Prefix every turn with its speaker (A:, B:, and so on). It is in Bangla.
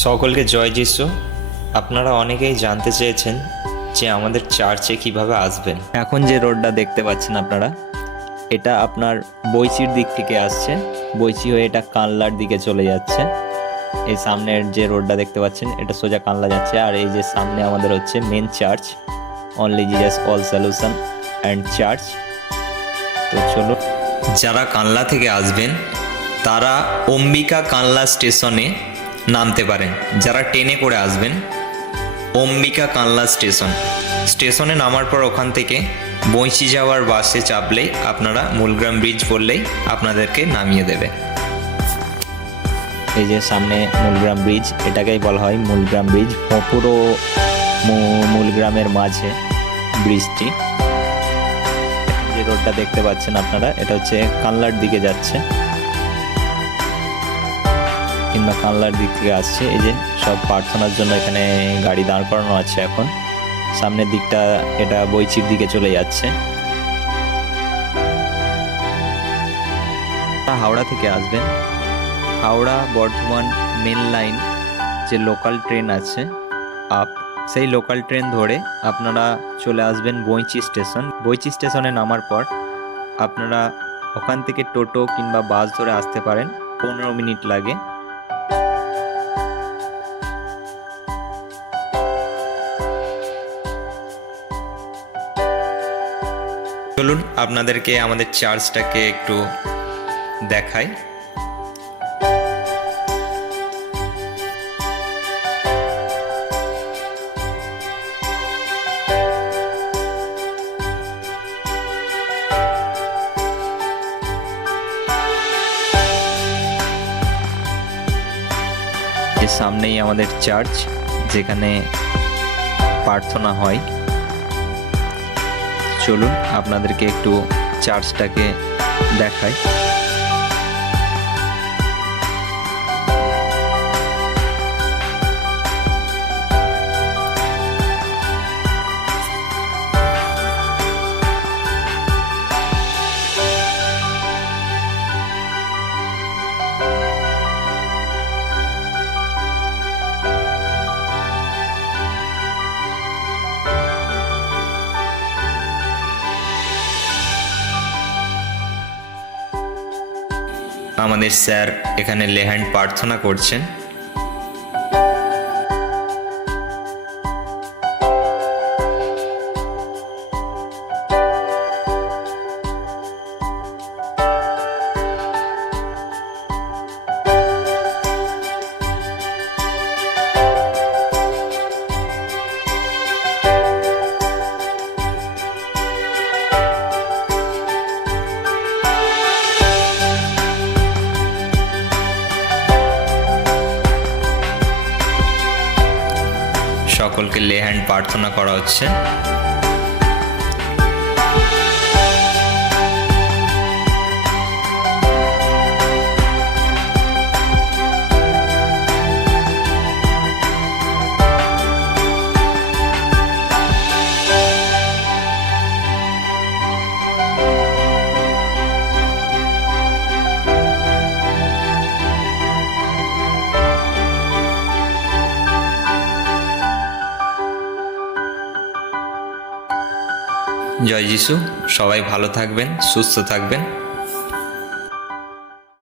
A: সকলকে জয় যিশু। আপনারা অনেকেই জানতে চেয়েছেন যে আমাদের চার্চে কীভাবে আসবেন। এখন যে রোডটা দেখতে পাচ্ছেন আপনারা, এটা আপনার বইচির দিক থেকে আসছে। বইচি হয়ে এটা কানলার দিকে চলে যাচ্ছে। এই সামনের যে রোডটা দেখতে পাচ্ছেন, এটা সোজা কানলা যাচ্ছে। আর এই যে সামনে আমাদের হচ্ছে main church only Jesus all solution and church তো চলো যারা কানলা থেকে আসবেন, তারা অম্বিকা কানলা স্টেশনে নামতে পারেন। যারা ট্রেনে করে আসবেন, অম্বিকা কানলা স্টেশন। স্টেশনে নামার পর ওখান থেকে বঁইচি যাওয়ার বাসে চাপলেই আপনারা মূলগ্রাম ব্রিজ পড়লেই আপনাদেরকে নামিয়ে দেবে। এই যে সামনে মূলগ্রাম ব্রিজ, এটাকেই বলা হয় মূলগ্রাম ব্রিজ পুরো মূলগ্রামের মাঝে ব্রিজটি। যে রোডটা দেখতে পাচ্ছেন আপনারা, এটা হচ্ছে কানলার দিকে যাচ্ছে। কিংবা কানলার দিক থেকে আসছে। এই যে সব প্রার্থনার জন্য এখানে গাড়ি দাঁড় করানো আছে এখন। সামনের দিকটা এটা বইচির দিকে চলে যাচ্ছে। হাওড়া থেকে আসবেন। হাওড়া, বর্ধমান মেন লাইন যে লোকাল ট্রেন আছে, আপ সেই লোকাল ট্রেন ধরে আপনারা চলে আসবেন বইচি স্টেশন। বইচি স্টেশনে নামার পর আপনারা ওখান থেকে টোটো কিংবা বাস ধরে আসতে পারেন। পনেরো মিনিট লাগে। চলুন আপনাদেরকে আমাদের চার্জটাকে একটু দেখাই। সামনেই আমাদের চার্চ যেখানে প্রার্থনা হয়। চলুন আপনাদেরকে একটু চার্চটাকে দেখাই। আমাদের স্যার এখানে লেহ্যান্ড প্রার্থনা করছেন। সকলকে লে হ্যান্ড প্রার্থনা করা হচ্ছে। জয় যিশু। সবাই ভালো থাকবেন সুস্থ থাকবেন।